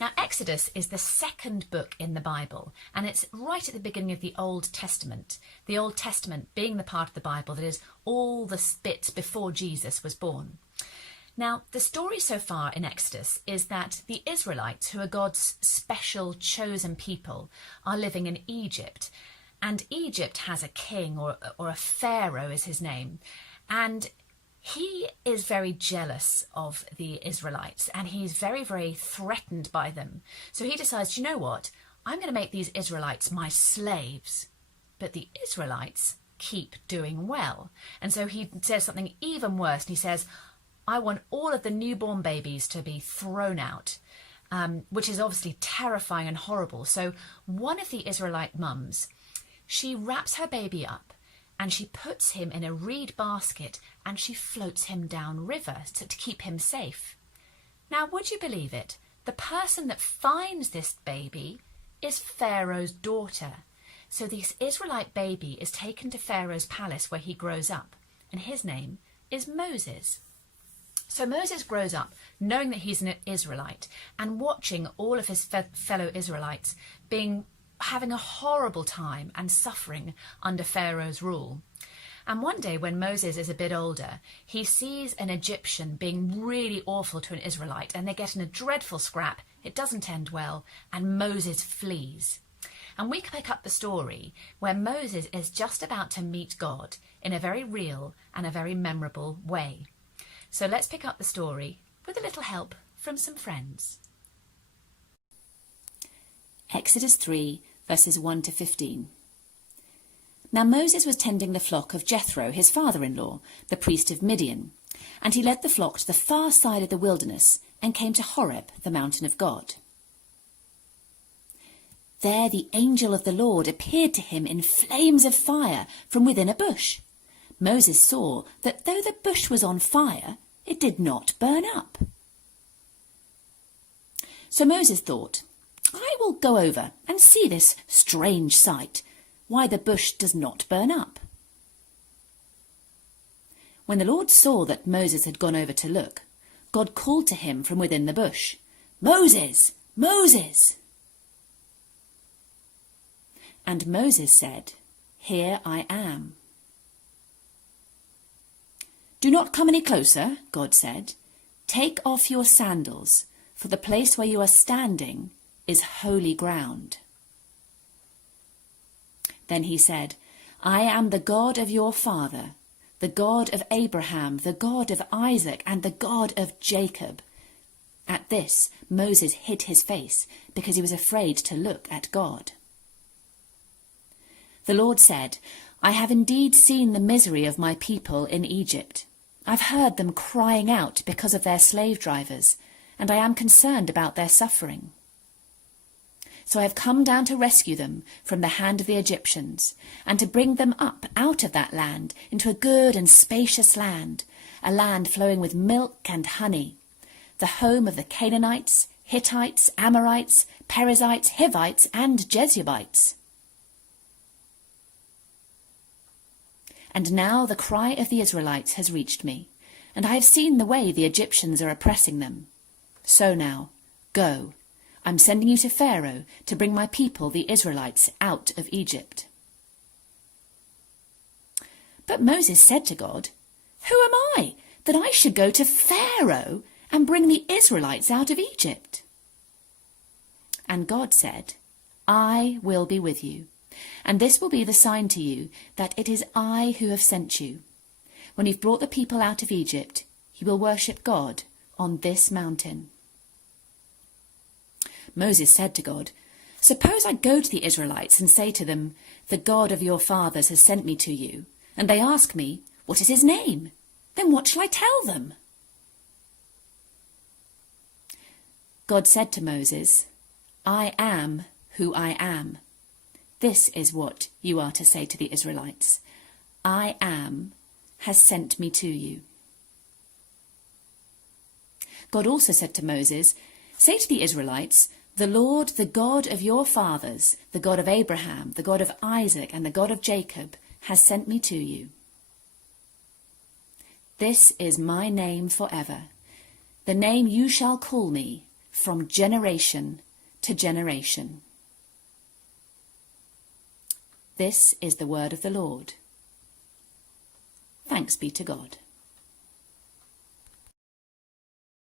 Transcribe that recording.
Now, Exodus is the second book in the Bible, and it's right at the beginning of the Old Testament. The Old Testament being the part of the Bible that is all the bits before Jesus was born. Now, the story so far in Exodus is that the Israelites, who are God's special chosen people, are living in Egypt. And Egypt has a king, or a pharaoh is his name. And he is very jealous of the Israelites, and he's very, very threatened by them. So he decides, you know what, I'm going to make these Israelites my slaves. But the Israelites keep doing well. And so he says something even worse. And he says, I want all of the newborn babies to be thrown out, which is obviously terrifying and horrible. So one of the Israelite mums, she wraps her baby up, and she puts him in a reed basket and she floats him downriver to keep him safe. Now, would you believe it? The person that finds this baby is Pharaoh's daughter. So this Israelite baby is taken to Pharaoh's palace where he grows up, and his name is Moses. So Moses grows up knowing that he's an Israelite and watching all of his fellow Israelites having a horrible time and suffering under Pharaoh's rule. And one day when Moses is a bit older, he sees an Egyptian being really awful to an Israelite, and they get in a dreadful scrap. It doesn't end well, and Moses flees. And we pick up the story where Moses is just about to meet God in a very real and a very memorable way. So let's pick up the story with a little help from some friends. Exodus 3, verses 1 to 15. Now Moses was tending the flock of Jethro, his father-in-law, the priest of Midian, and he led the flock to the far side of the wilderness and came to Horeb, the mountain of God. There the angel of the Lord appeared to him in flames of fire from within a bush. Moses saw that though the bush was on fire, it did not burn up. So Moses thought, I will go over and see this strange sight, why the bush does not burn up. When the Lord saw that Moses had gone over to look, God called to him from within the bush, Moses, Moses! And Moses said, Here I am. Do not come any closer, God said. Take off your sandals, for the place where you are standing is holy ground. Then he said, I am the God of your father, the God of Abraham, the God of Isaac, and the God of Jacob. At this, Moses hid his face, because he was afraid to look at God. The Lord said, I have indeed seen the misery of my people in Egypt. I've heard them crying out because of their slave drivers, and I am concerned about their suffering. So I have come down to rescue them from the hand of the Egyptians, and to bring them up out of that land into a good and spacious land, a land flowing with milk and honey, the home of the Canaanites, Hittites, Amorites, Perizzites, Hivites, and Jebusites. And now the cry of the Israelites has reached me, and I have seen the way the Egyptians are oppressing them. So now, go. I'm sending you to Pharaoh to bring my people, the Israelites, out of Egypt. But Moses said to God, Who am I, that I should go to Pharaoh and bring the Israelites out of Egypt? And God said, I will be with you, and this will be the sign to you that it is I who have sent you. When you've brought the people out of Egypt, you will worship God on this mountain. Moses said to God, Suppose I go to the Israelites and say to them, The God of your fathers has sent me to you, and they ask me, What is his name? Then what shall I tell them? God said to Moses, I am who I am. This is what you are to say to the Israelites. I am has sent me to you. God also said to Moses, Say to the Israelites, The Lord, the God of your fathers, the God of Abraham, the God of Isaac, and the God of Jacob, has sent me to you. This is my name forever, the name you shall call me, from generation to generation. This is the word of the Lord. Thanks be to God.